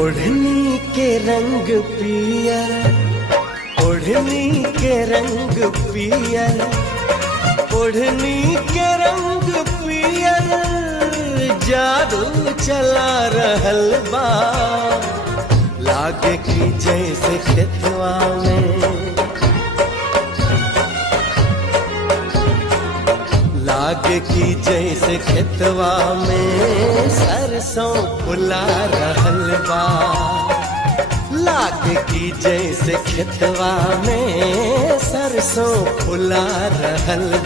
ओढ़नी के रंग पियर, ओढ़नी के रंग पियर, ओढ़नी के रंग पियर, जादू चला रहल बा। लागे कि जैसे खेतवा में, लागे कि जैसे खेतवा में सरसों फुला रहल बा। लागे कि जैसे खेतवा में सरसों फुला रहल बा।